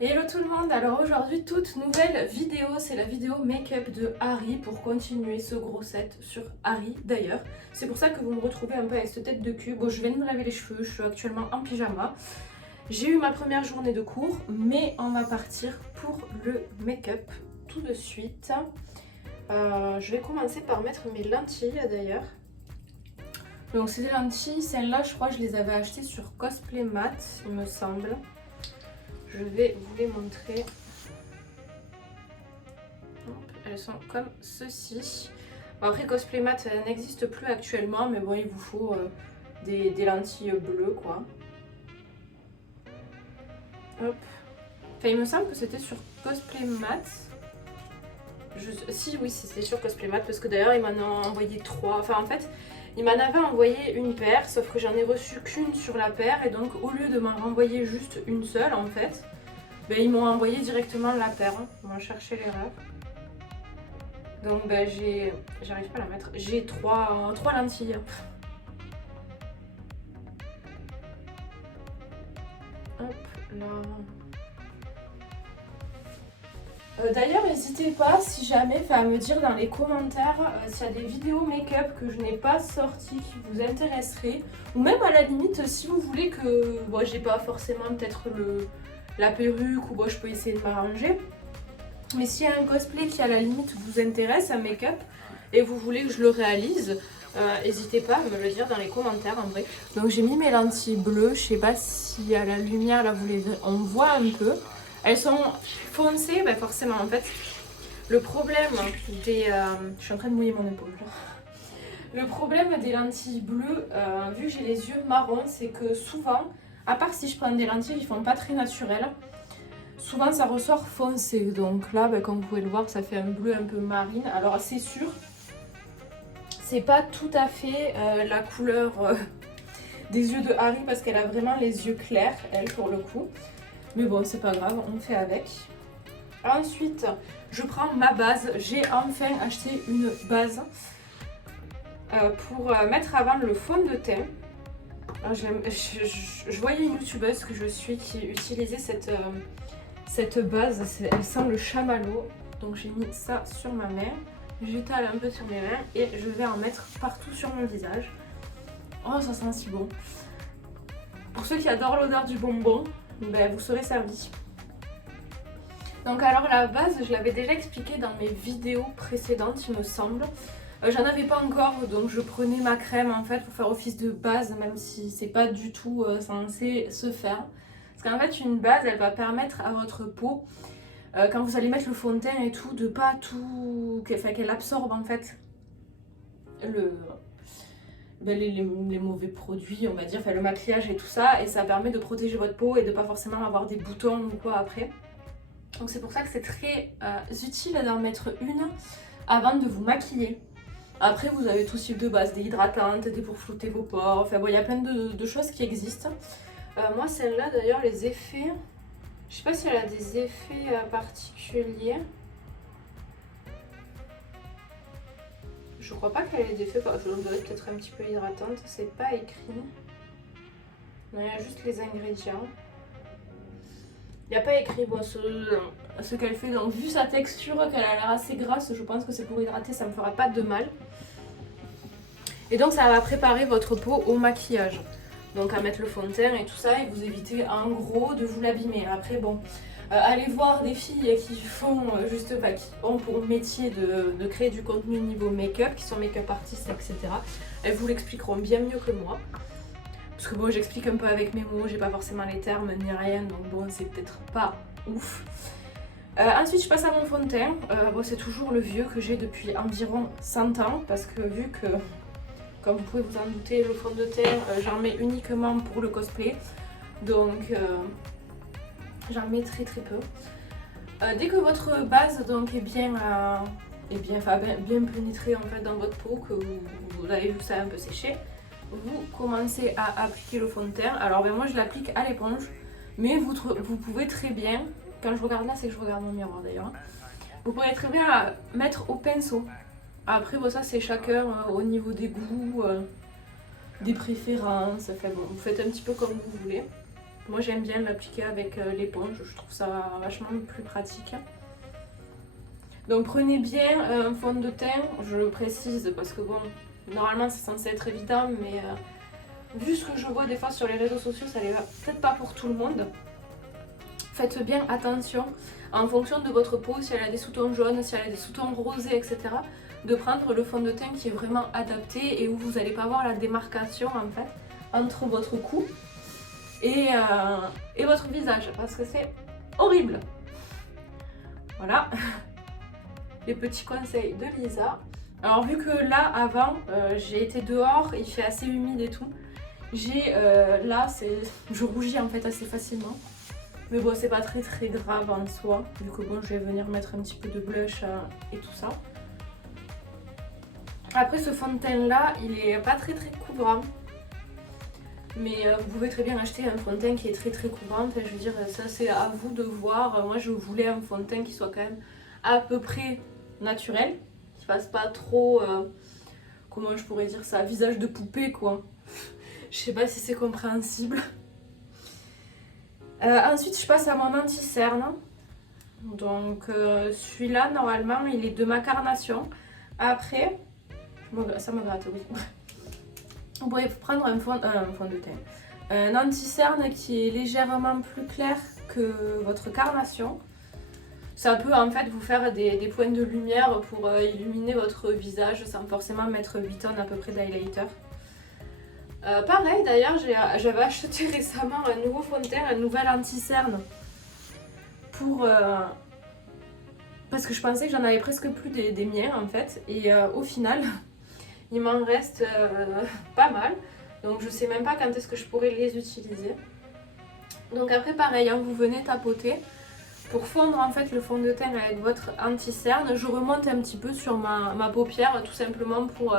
Hello tout le monde, alors aujourd'hui toute nouvelle vidéo, c'est la vidéo make-up de Harry pour continuer ce gros set sur Harry d'ailleurs. C'est pour ça que vous me retrouvez un peu avec cette tête de cul. Bon, je viens de me laver les cheveux, je suis actuellement en pyjama. J'ai eu ma première journée de cours, mais on va partir pour le make-up tout de suite. Je vais commencer par mettre mes lentilles d'ailleurs. Donc c'est des lentilles, celles-là je crois que je les avais achetées sur Cosplay Matte, il me semble. Je vais vous les montrer. Elles sont comme ceci. Bon, après Cosplay Matte n'existe plus actuellement, mais bon il vous faut des lentilles bleues quoi. Hop. Enfin il me semble que c'était sur Cosplay Matte. Si oui c'était sur Cosplay Matte parce que d'ailleurs il m'en a envoyé 3. Enfin en fait il m'en avait envoyé une paire, sauf que j'en ai reçu qu'une sur la paire et donc au lieu de m'en renvoyer juste une seule en fait, ben, ils m'ont envoyé directement la paire. On va chercher l'erreur. Donc ben, j'arrive pas à la mettre, j'ai trois lentilles. Hop là. D'ailleurs, n'hésitez pas, si jamais, à me dire dans les commentaires s'il y a des vidéos make-up que je n'ai pas sorties qui vous intéresseraient. Ou même à la limite, si vous voulez que bon, j'ai pas forcément peut-être la perruque ou bon, je peux essayer de m'arranger. Mais s'il y a un cosplay qui à la limite vous intéresse, un make-up, et vous voulez que je le réalise, n'hésitez pas à me le dire dans les commentaires en vrai. Donc j'ai mis mes lentilles bleues, je sais pas si à la lumière là on voit un peu. Elles sont foncées, bah forcément en fait. Le problème des... je suis en train de mouiller mon épaule. Le problème des lentilles bleues, vu que j'ai les yeux marrons, c'est que souvent, à part si je prends des lentilles qui font pas très naturelles, souvent ça ressort foncé. Donc là, bah, comme vous pouvez le voir, ça fait un bleu un peu marine. Alors c'est sûr, c'est pas tout à fait la couleur des yeux de Harry parce qu'elle a vraiment les yeux clairs, elle pour le coup. Mais bon, c'est pas grave, on fait avec. Ensuite, je prends ma base. J'ai enfin acheté une base pour mettre avant le fond de teint. Alors, je voyais une youtubeuse que je suis qui utilisait cette base. Elle sent le chamallow. Donc j'ai mis ça sur ma main. J'étale un peu sur mes mains et je vais en mettre partout sur mon visage. Oh, ça sent si bon. Pour ceux qui adorent l'odeur du bonbon, ben, vous serez servi. Donc alors la base, je l'avais déjà expliqué dans mes vidéos précédentes, il me semble. J'en avais pas encore, donc je prenais ma crème en fait pour faire office de base, même si c'est pas du tout censé se faire. Parce qu'en fait une base, elle va permettre à votre peau, quand vous allez mettre le fond de teint et tout, de pas tout... Enfin, qu'elle absorbe en fait les mauvais produits, on va dire, enfin le maquillage et tout ça, et ça permet de protéger votre peau et de pas forcément avoir des boutons ou quoi après. Donc c'est pour ça que c'est très utile d'en mettre une avant de vous maquiller. Après vous avez tout type de base, des hydratantes, des pour flouter vos pores, enfin bon il y a plein de choses qui existent. Moi celle-là d'ailleurs les effets, je sais pas si elle a des effets particuliers. Je crois pas qu'elle ait des effets, je dois être peut-être un petit peu hydratante, c'est pas écrit. Non, il y a juste les ingrédients. Il n'y a pas écrit bon, ce qu'elle fait, donc vu sa texture, qu'elle a l'air assez grasse, je pense que c'est pour hydrater, ça me fera pas de mal. Et donc ça va préparer votre peau au maquillage. Donc à mettre le fond de teint et tout ça, et vous évitez en gros de vous l'abîmer. Après bon, allez voir des filles qui font juste, qui ont pour métier de créer du contenu niveau make-up, qui sont make-up artistes, etc. Elles vous l'expliqueront bien mieux que moi. Parce que bon, j'explique un peu avec mes mots, j'ai pas forcément les termes ni rien, donc bon, c'est peut-être pas ouf. Ensuite, je passe à mon fond de teint. Bon, c'est toujours le vieux que j'ai depuis environ 100 ans, parce que vu que, comme vous pouvez vous en douter, le fond de teint, j'en mets uniquement pour le cosplay. Donc, j'en mets très très peu. Dès que votre base donc, est bien pénétrée en fait, dans votre peau, que vous avez vu ça un peu sécher, vous commencez à appliquer le fond de teint. Alors ben moi je l'applique à l'éponge, mais vous pouvez très bien, quand je regarde là c'est que je regarde mon miroir d'ailleurs, vous pouvez très bien mettre au pinceau. Après bon ça c'est chacun au niveau des goûts, des préférences, enfin bon vous faites un petit peu comme vous voulez. Moi j'aime bien l'appliquer avec l'éponge, je trouve ça vachement plus pratique. Donc prenez bien un fond de teint, je le précise parce que bon, normalement c'est censé être évident, mais vu ce que je vois des fois sur les réseaux sociaux, ça n'est peut-être pas pour tout le monde. Faites bien attention en fonction de votre peau, si elle a des sous-tons jaunes, si elle a des sous-tons rosés, etc. de prendre le fond de teint qui est vraiment adapté et où vous n'allez pas voir la démarcation en fait entre votre cou et votre visage parce que c'est horrible. Voilà les petits conseils de Lisa. Alors vu que là avant j'ai été dehors, il fait assez humide et tout, là je rougis en fait assez facilement. Mais bon, c'est pas très grave en soi, vu que bon, je vais venir mettre un petit peu de blush et tout ça. Après, ce fond de teint là, il est pas très couvrant. Mais vous pouvez très bien acheter un fond de teint qui est très couvrant. Enfin, je veux dire, ça c'est à vous de voir. Moi, je voulais un fond de teint qui soit quand même à peu près naturel. Qui fasse pas trop, comment je pourrais dire ça, visage de poupée quoi. Je sais pas si c'est compréhensible. Ensuite, je passe à mon anti-cerne. Donc, celui-là, normalement, il est de ma carnation. Après, ça me gratte, oui. Vous pouvez prendre un fond de teint. Un anti-cerne qui est légèrement plus clair que votre carnation. Ça peut en fait vous faire des points de lumière pour illuminer votre visage sans forcément mettre 8 tonnes à peu près d'highlighter. Pareil d'ailleurs, j'avais acheté récemment un nouveau fond de teint, un nouvel anti-cerne parce que je pensais que j'en avais presque plus des miens en fait et au final il m'en reste pas mal, donc je sais même pas quand est-ce que je pourrais les utiliser. Donc après pareil, vous venez tapoter pour fondre en fait le fond de teint avec votre anti-cerne. Je remonte un petit peu sur ma paupière tout simplement pour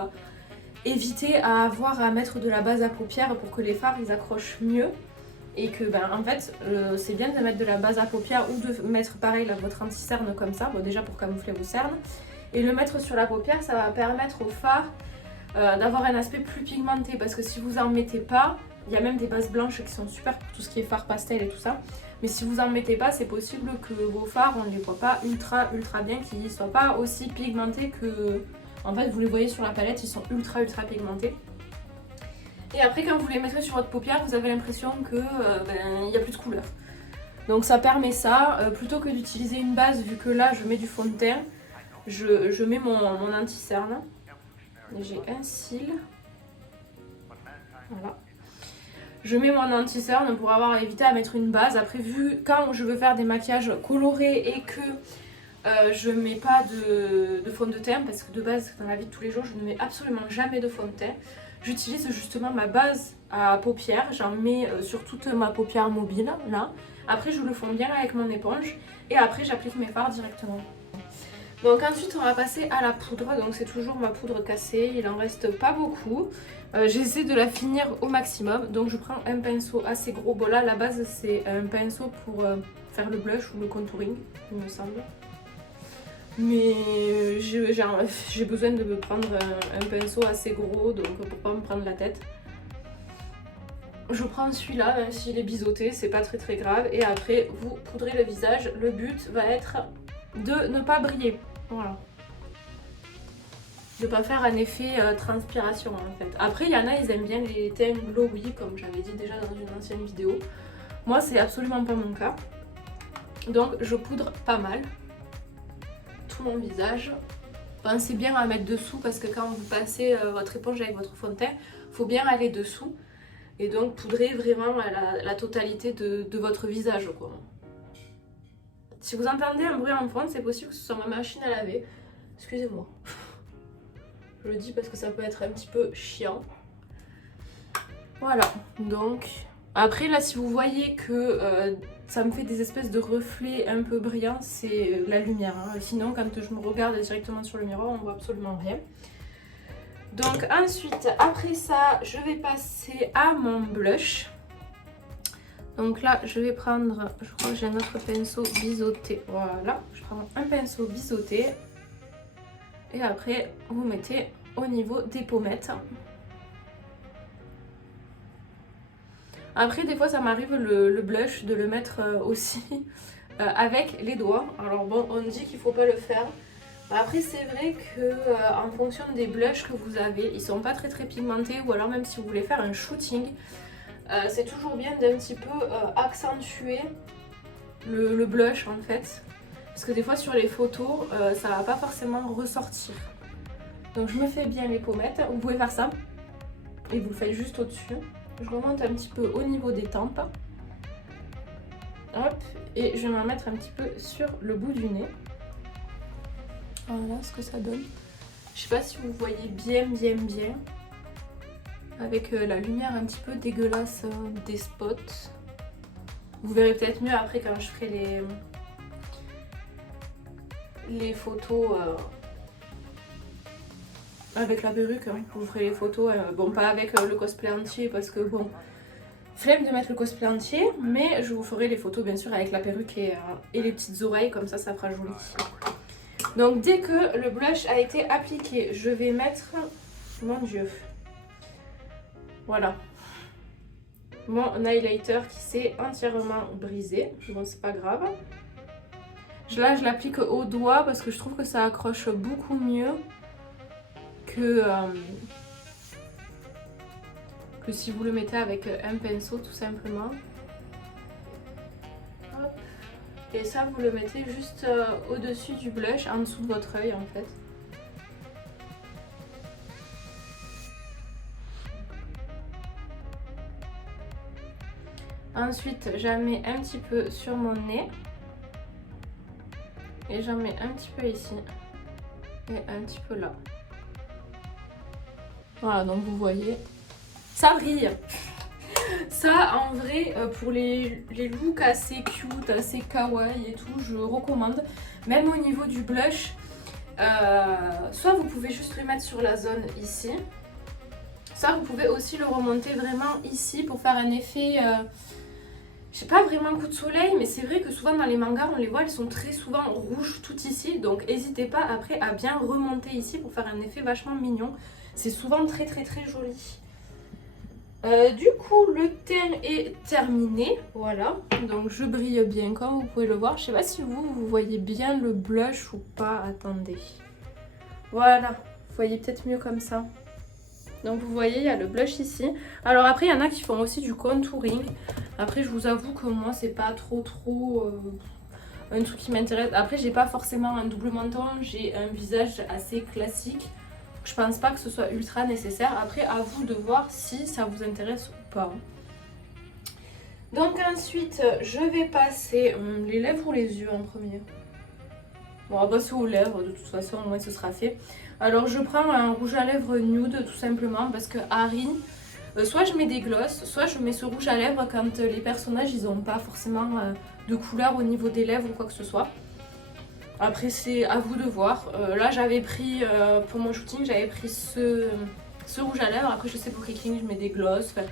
éviter à avoir à mettre de la base à paupières pour que les fards ils accrochent mieux et que en fait c'est bien de mettre de la base à paupières ou de mettre pareil là, votre anti-cerne comme ça, bon, déjà pour camoufler vos cernes, et le mettre sur la paupière ça va permettre aux fards d'avoir un aspect plus pigmenté parce que si vous en mettez pas, il y a même des bases blanches qui sont super pour tout ce qui est fard pastel et tout ça, mais si vous en mettez pas c'est possible que vos fards on les voit pas ultra bien, qu'ils soient pas aussi pigmentés que... En fait, vous les voyez sur la palette, ils sont ultra pigmentés. Et après, quand vous les mettrez sur votre paupière, vous avez l'impression que il n'y a plus de couleur. Donc ça permet ça, plutôt que d'utiliser une base, vu que là je mets du fond de teint, je mets mon anti-cerne. J'ai un cil. Voilà. Je mets mon anti-cerne pour avoir évité à mettre une base. Après, vu quand je veux faire des maquillages colorés et que je mets pas de fond de teint parce que de base dans la vie de tous les jours je ne mets absolument jamais de fond de teint. J'utilise justement ma base à paupières, j'en mets sur toute ma paupière mobile là. Après je le fonds bien avec mon éponge et après j'applique mes fards directement. Donc ensuite on va passer à la poudre, donc c'est toujours ma poudre cassée, il en reste pas beaucoup. J'essaie de la finir au maximum, donc je prends un pinceau assez gros. Bon là la base c'est un pinceau pour faire le blush ou le contouring il me semble. Mais j'ai besoin de me prendre un pinceau assez gros, donc pour pas me prendre la tête. Je prends celui-là, même s'il est biseauté, c'est pas très grave. Et après, vous poudrez le visage. Le but va être de ne pas briller. Voilà. De pas faire un effet transpiration en fait. Après, il y en a, ils aiment bien les teints glowy, comme j'avais dit déjà dans une ancienne vidéo. Moi, c'est absolument pas mon cas. Donc, je poudre pas mal mon visage. Pensez bien à mettre dessous parce que quand vous passez votre éponge avec votre fond de teint, il faut bien aller dessous et donc poudrer vraiment la totalité de votre visage quoi. Si vous entendez un bruit en fond, c'est possible que ce soit ma machine à laver. Excusez-moi. Je le dis parce que ça peut être un petit peu chiant. Voilà, donc après là si vous voyez que ça me fait des espèces de reflets un peu brillants, c'est la lumière. Sinon quand je me regarde directement sur le miroir, on voit absolument rien. Donc ensuite, après ça, je vais passer à mon blush. Donc là, je vais prendre, je crois que j'ai un autre pinceau biseauté. Voilà, je prends un pinceau biseauté. Et après, vous mettez au niveau des pommettes. Après des fois ça m'arrive le blush de le mettre aussi avec les doigts. Alors bon, on dit qu'il faut pas le faire. Après c'est vrai que en fonction des blushs que vous avez, ils sont pas très pigmentés, ou alors même si vous voulez faire un shooting, c'est toujours bien d'un petit peu accentuer le blush en fait. Parce que des fois sur les photos, ça va pas forcément ressortir. Donc je me fais bien les pommettes, vous pouvez faire ça. Et vous le faites juste au-dessus. Je remonte un petit peu au niveau des tempes. Hop, et je vais m'en mettre un petit peu sur le bout du nez. Voilà ce que ça donne. Je sais pas si vous voyez bien. Avec la lumière un petit peu dégueulasse des spots. Vous verrez peut-être mieux après quand je ferai les photos avec la perruque. Hein. Vous ferez les photos, bon pas avec le cosplay entier parce que bon, flemme de mettre le cosplay entier, mais je vous ferai les photos bien sûr avec la perruque et les petites oreilles, comme ça fera joli. Donc dès que le blush a été appliqué, je vais mettre, mon dieu, voilà, mon highlighter qui s'est entièrement brisé. Bon c'est pas grave. Là je l'applique au doigt parce que je trouve que ça accroche beaucoup mieux que si vous le mettez avec un pinceau tout simplement. Hop. Et ça vous le mettez juste au-dessus du blush, en dessous de votre œil en fait. Ensuite j'en mets un petit peu sur mon nez. Et j'en mets un petit peu ici. Et un petit peu là. Voilà, donc vous voyez, ça brille. Ça, en vrai, pour les looks assez cute, assez kawaii et tout, je recommande. Même au niveau du blush, soit vous pouvez juste le mettre sur la zone ici, soit vous pouvez aussi le remonter vraiment ici pour faire un effet, je sais pas vraiment coup de soleil, mais c'est vrai que souvent dans les mangas, on les voit, elles sont très souvent rouges tout ici. Donc n'hésitez pas après à bien remonter ici pour faire un effet vachement mignon. C'est souvent très joli. Du coup le teint est terminé, voilà, donc je brille bien comme vous pouvez le voir. Je sais pas si vous voyez bien le blush ou pas, attendez, voilà, vous voyez peut-être mieux comme ça. Donc vous voyez il y a le blush ici. Alors après il y en a qui font aussi du contouring. Après je vous avoue que moi c'est pas trop un truc qui m'intéresse. Après j'ai pas forcément un double menton, j'ai un visage assez classique. Je pense pas que ce soit ultra nécessaire. Après, à vous de voir si ça vous intéresse ou pas. Donc ensuite, je vais passer les lèvres ou les yeux en premier. Bon, on va passer aux lèvres, de toute façon, au moins ce sera fait. Alors, je prends un rouge à lèvres nude, tout simplement, parce que Harry, soit je mets des glosses, soit je mets ce rouge à lèvres quand les personnages, ils n'ont pas forcément de couleur au niveau des lèvres ou quoi que ce soit. Après c'est à vous de voir. Là j'avais pris, pour mon shooting, j'avais pris ce rouge à lèvres. Après je sais pour Kicking je mets des glosses. Enfin,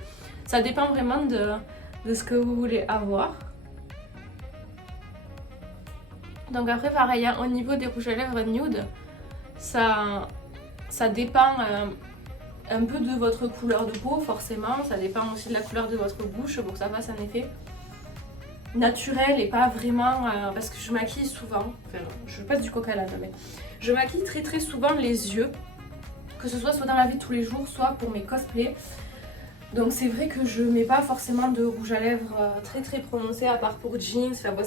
ça dépend vraiment de ce que vous voulez avoir. Donc après pareil, hein, au niveau des rouges à lèvres nude, ça dépend un peu de votre couleur de peau forcément. Ça dépend aussi de la couleur de votre bouche pour que ça fasse un effet naturel et pas vraiment parce que je maquille souvent, enfin je passe du coq à l'âne, mais je maquille très souvent les yeux, que ce soit dans la vie de tous les jours, soit pour mes cosplays. Donc c'est vrai que je mets pas forcément de rouge à lèvres très prononcé à part pour jeans, enfin bon,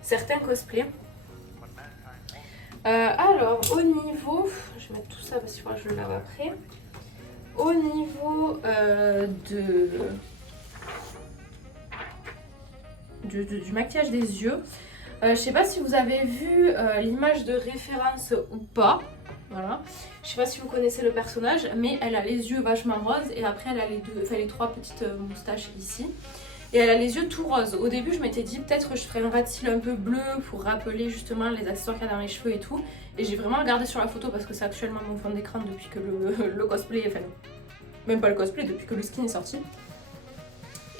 certains cosplays. Alors au niveau, je vais mettre tout ça parce que je le lave après. Au niveau du maquillage des yeux, je sais pas si vous avez vu l'image de référence ou pas, voilà, je sais pas si vous connaissez le personnage, mais elle a les yeux vachement roses et après elle a les trois petites moustaches ici et elle a les yeux tout roses. Au début je m'étais dit peut-être que je ferais un ras de cils un peu bleu pour rappeler justement les accessoires qu'il y a dans les cheveux et tout, et j'ai vraiment regardé sur la photo parce que c'est actuellement mon fond d'écran depuis que le cosplay, enfin même pas le cosplay, depuis que le skin est sorti.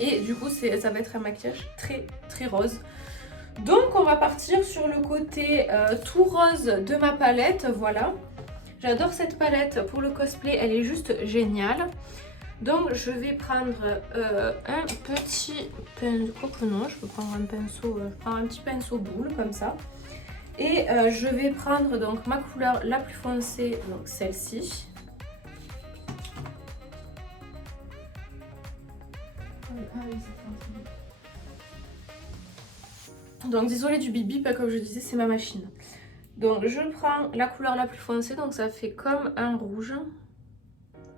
Et du coup ça va être un maquillage très rose. Donc on va partir sur le côté tout rose de ma palette, voilà. J'adore cette palette pour le cosplay, elle est juste géniale. Donc je vais prendre un petit pinceau, quoique non, je peux prendre un pinceau, je prends un petit pinceau boule comme ça. Et je vais prendre donc ma couleur la plus foncée, donc celle-ci. Donc désolé du bip bip, comme je disais, c'est ma machine. Donc je prends la couleur la plus foncée, donc ça fait comme un rouge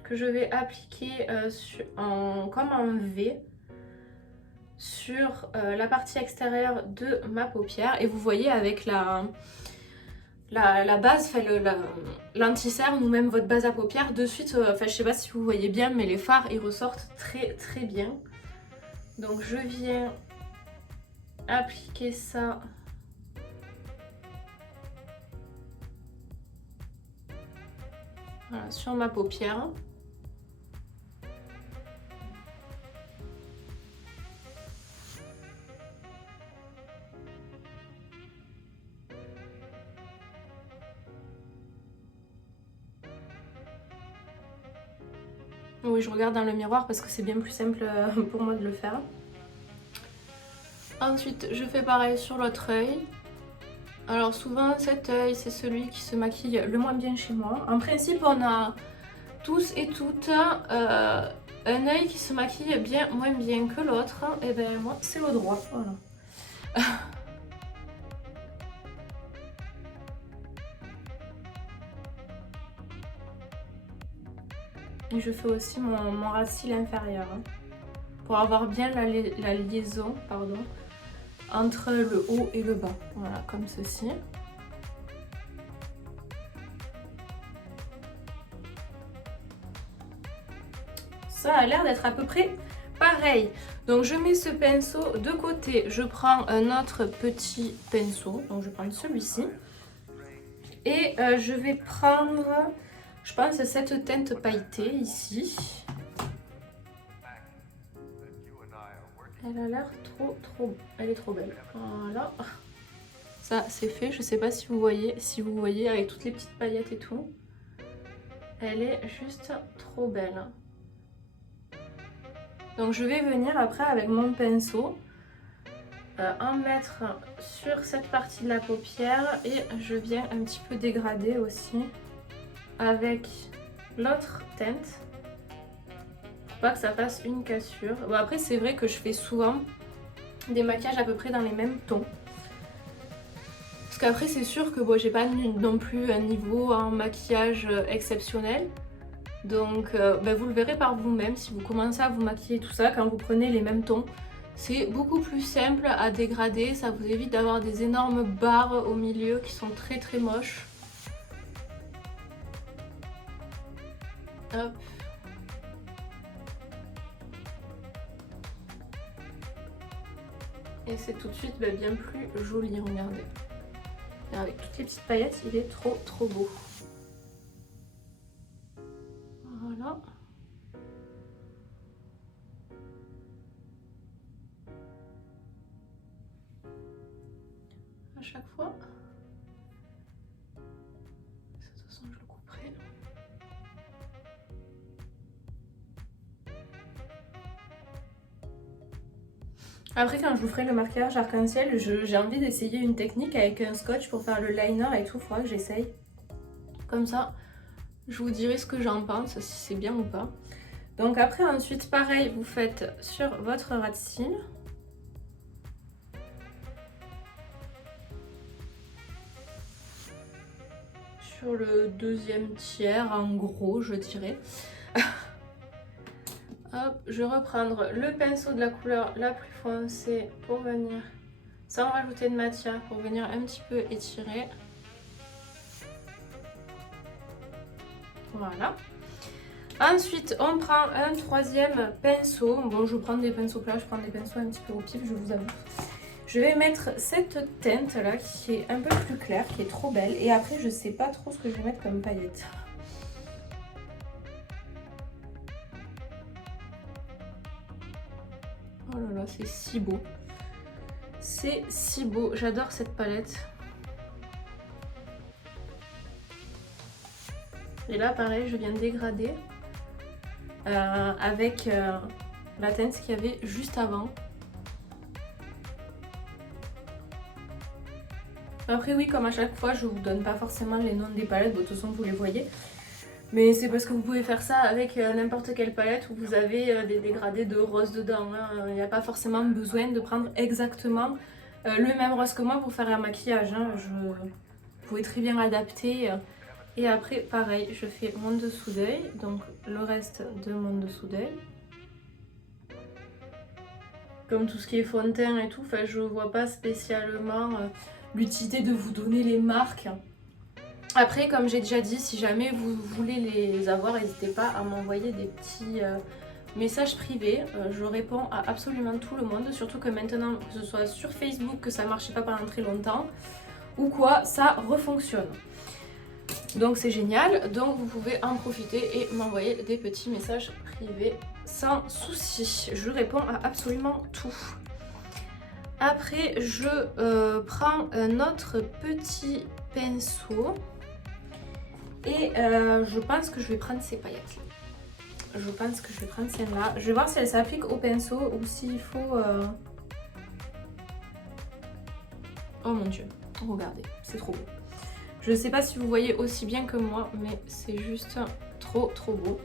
que je vais appliquer comme en V sur la partie extérieure de ma paupière. Et vous voyez avec la base, l'anti-cerne ou même votre base à paupières, de suite, je sais pas si vous voyez bien, mais les fards ils ressortent très très bien. Donc je viens appliquer ça voilà, sur ma paupière. Oui, je regarde dans le miroir parce que c'est bien plus simple pour moi de le faire. Ensuite, je fais pareil sur l'autre œil. Alors souvent, cet œil, c'est celui qui se maquille le moins bien chez moi. En principe, on a tous et toutes un œil qui se maquille bien moins bien que l'autre. Et ben moi, c'est le droit, voilà. Et je fais aussi mon ras de cils inférieur pour avoir bien la liaison entre le haut et le bas. Voilà, comme ceci. Ça a l'air d'être à peu près pareil. Donc je mets ce pinceau de côté. Je prends un autre petit pinceau. Donc je prends celui-ci. Et je vais prendre, je pense, cette teinte pailletée ici. Elle a l'air elle est trop belle. Voilà. Ça c'est fait, je sais pas si vous voyez avec toutes les petites paillettes et tout. Elle est juste trop belle. Donc je vais venir après avec mon pinceau en mettre sur cette partie de la paupière et je viens un petit peu dégrader aussi avec l'autre teinte pour pas que ça fasse une cassure. Bon, après c'est vrai que je fais souvent des maquillages à peu près dans les mêmes tons. Parce qu'après c'est sûr que bon, j'ai pas non plus un niveau en maquillage exceptionnel. Donc vous le verrez par vous-même si vous commencez à vous maquiller tout ça, quand vous prenez les mêmes tons. C'est beaucoup plus simple à dégrader, ça vous évite d'avoir des énormes barres au milieu qui sont très très moches. Hop. Et c'est tout de suite bien plus joli, regardez. Et avec toutes les petites paillettes, il est trop beau. Voilà. À chaque fois. De toute façon, je le couperai. Après, quand je vous ferai le maquillage arc-en-ciel, j'ai envie d'essayer une technique avec un scotch pour faire le liner et tout. Il faudra que j'essaye. Comme ça, je vous dirai ce que j'en pense, si c'est bien ou pas. Donc après, ensuite, pareil, vous faites sur votre ras de cils. Sur le deuxième tiers, en gros, je dirais. Hop, je vais reprendre le pinceau de la couleur la plus foncée pour venir, sans rajouter de matière, pour venir un petit peu étirer. Voilà. Ensuite, on prend un troisième pinceau. Bon, je prends des pinceaux plats, je prends des pinceaux un petit peu au pif, je vous avoue. Je vais mettre cette teinte là qui est un peu plus claire, qui est trop belle. Et après, je sais pas trop ce que je vais mettre comme paillettes. Oh là là, c'est si beau. C'est si beau. J'adore cette palette. Et là, pareil, je viens de dégrader avec la teinte qu'il y avait juste avant. Après oui, comme à chaque fois, je vous donne pas forcément les noms des palettes, bon, de toute façon vous les voyez. Mais c'est parce que vous pouvez faire ça avec n'importe quelle palette où vous avez des dégradés de rose dedans. Il n'y a pas forcément besoin de prendre exactement le même rose que moi pour faire un maquillage. Vous pouvez très bien adapter. Et après, pareil, je fais mon dessous d'œil, donc le reste de mon dessous d'œil. Comme tout ce qui est fond de teint et tout, je vois pas spécialement l'utilité de vous donner les marques. Après, comme j'ai déjà dit, si jamais vous voulez les avoir, n'hésitez pas à m'envoyer des petits messages privés. Je réponds à absolument tout le monde, surtout que maintenant, que ce soit sur Facebook, que ça marchait pas pendant très longtemps, ou quoi, ça refonctionne. Donc c'est génial, donc vous pouvez en profiter et m'envoyer des petits messages privés sans souci. Je réponds à absolument tout. Après, je prends un autre petit pinceau et je pense que je vais prendre ces paillettes. Je pense que je vais prendre celle-là. Je vais voir si elle s'applique au pinceau ou s'il faut... Oh mon dieu, regardez, c'est trop beau. Je ne sais pas si vous voyez aussi bien que moi, mais c'est juste trop beau.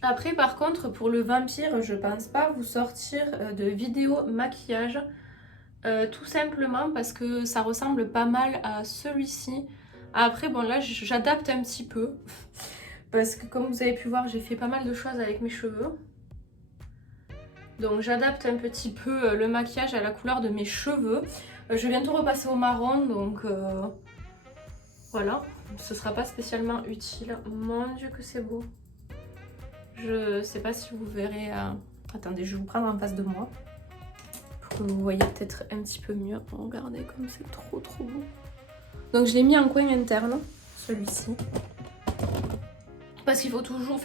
Après par contre pour le vampire, je pense pas vous sortir de vidéo maquillage. Tout simplement parce que ça ressemble pas mal à celui-ci. Après bon là j'adapte un petit peu. Parce que comme vous avez pu voir, j'ai fait pas mal de choses avec mes cheveux. Donc j'adapte un petit peu le maquillage à la couleur de mes cheveux. Je vais bientôt repasser au marron, donc voilà. Ce sera pas spécialement utile. Mon dieu que c'est beau. Je sais pas si vous verrez... Attendez, je vais vous prendre en face de moi. Pour que vous voyez peut-être un petit peu mieux. Regardez comme c'est trop beau. Donc je l'ai mis en coin interne, celui-ci. Parce qu'il faut toujours,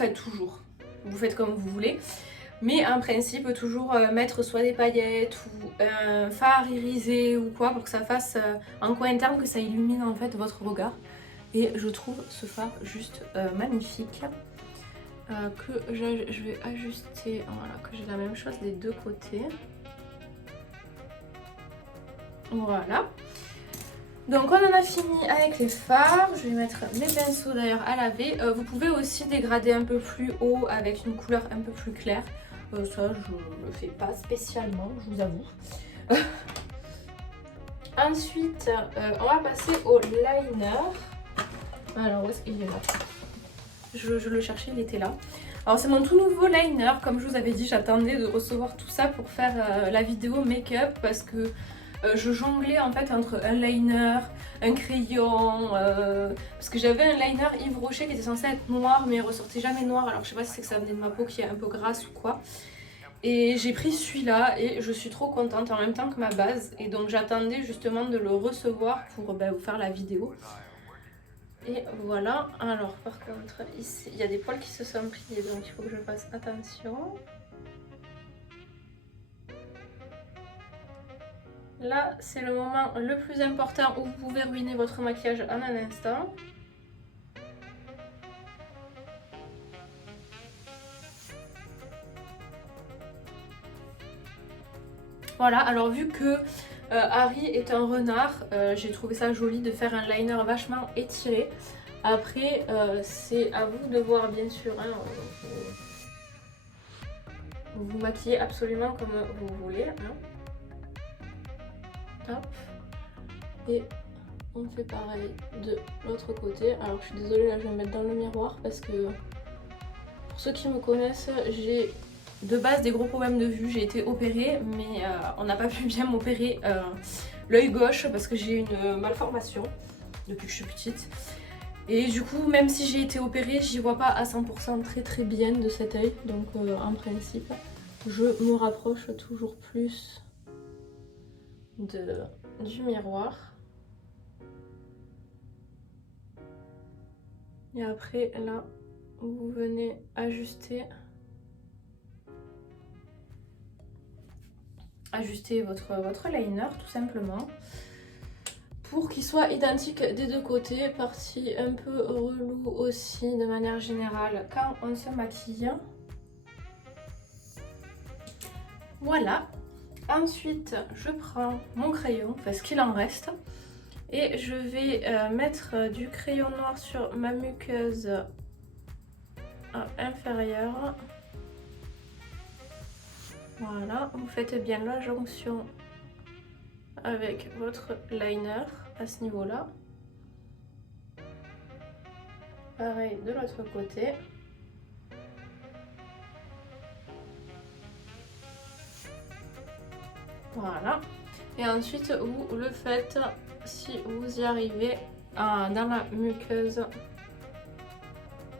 vous faites comme vous voulez. Mais en principe, toujours mettre soit des paillettes ou un fard irisé ou quoi pour que ça fasse en coin interne, que ça illumine en fait votre regard. Et je trouve ce fard juste magnifique. Que je vais ajuster, voilà, que j'ai la même chose des deux côtés. Voilà. Donc on en a fini avec les fards. Je vais mettre mes pinceaux d'ailleurs à laver. Vous pouvez aussi dégrader un peu plus haut avec une couleur un peu plus claire. Ça je ne le fais pas spécialement, je vous avoue. Ensuite on va passer au liner. Alors où est-ce qu'il est là? Je le cherchais, il était là. Alors c'est mon tout nouveau liner. Comme je vous avais dit, j'attendais de recevoir tout ça pour faire la vidéo make-up parce que je jonglais en fait entre un liner, un crayon, parce que j'avais un liner Yves Rocher qui était censé être noir mais il ressortait jamais noir. Alors je sais pas si c'est que ça venait de ma peau qui est un peu grasse ou quoi. Et j'ai pris celui-là et je suis trop contente en même temps que ma base. Et donc j'attendais justement de le recevoir pour vous faire la vidéo. Et voilà, alors par contre ici il y a des poils qui se sont pliés donc il faut que je fasse attention. Là c'est le moment le plus important où vous pouvez ruiner votre maquillage en un instant. Voilà, alors vu que Harry est un renard, j'ai trouvé ça joli de faire un liner vachement étiré. Après, c'est à vous de voir bien sûr, hein, vous maquillez absolument comme vous voulez. Hein. Hop. Et on fait pareil de l'autre côté. Alors je suis désolée, là je vais me mettre dans le miroir parce que pour ceux qui me connaissent, j'ai de base des gros problèmes de vue. J'ai été opérée mais on n'a pas pu bien m'opérer l'œil gauche parce que j'ai une malformation depuis que je suis petite. Et du coup, même si j'ai été opérée, j'y vois pas à 100% très bien de cet œil. Donc en principe, je me rapproche toujours plus du miroir. Et après, là, vous venez ajuster votre liner tout simplement. pour qu'il soit identique des deux côtés. Partie un peu relou aussi de manière générale quand on se maquille. Voilà. Ensuite, je prends mon crayon, enfin ce qu'il en reste, et je vais mettre du crayon noir sur ma muqueuse inférieure. Voilà, vous faites bien la jonction avec votre liner à ce niveau-là. Pareil de l'autre côté. Voilà. Et ensuite, vous le faites, si vous y arrivez, dans la muqueuse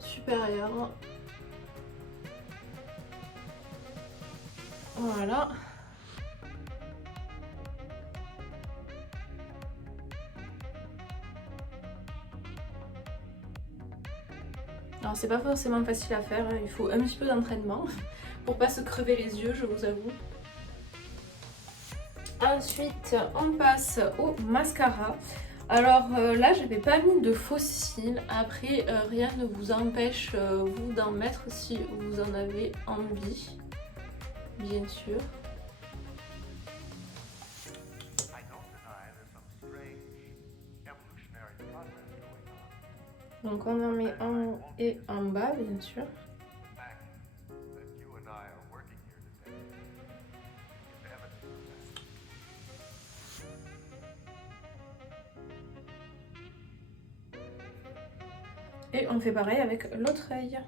supérieure. Voilà. Alors c'est pas forcément facile à faire, hein. Il faut un petit peu d'entraînement pour pas se crever les yeux, je vous avoue. Ensuite, on passe au mascara. Alors là, je n'avais pas mis de faux cils. Après, rien ne vous empêche, vous, d'en mettre si vous en avez envie, bien sûr. Donc on en met en haut et en bas, bien sûr. Et on fait pareil avec l'autre œil.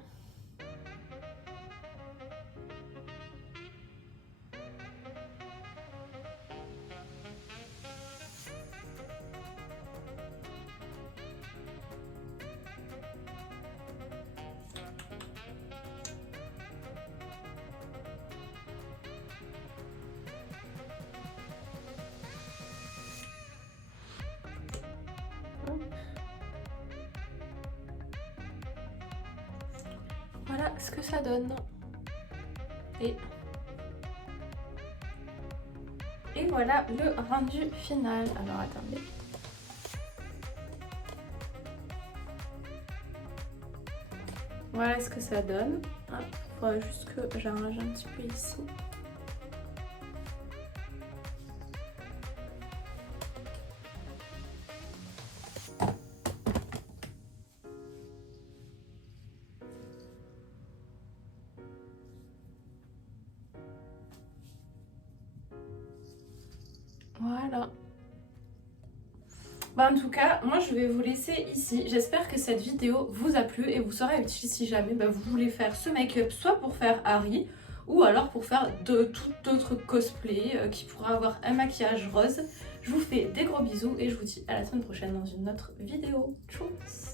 Voilà ce que ça donne. Et voilà le rendu final. Alors attendez. Voilà ce que ça donne. Il faudra juste que j'arrange un petit peu ici. Voilà. Bah en tout cas, moi je vais vous laisser ici. J'espère que cette vidéo vous a plu et vous sera utile si jamais vous voulez faire ce make-up, soit pour faire Harry, ou alors pour faire tout autre cosplay qui pourra avoir un maquillage rose. Je vous fais des gros bisous et je vous dis à la semaine prochaine dans une autre vidéo. Tchuss!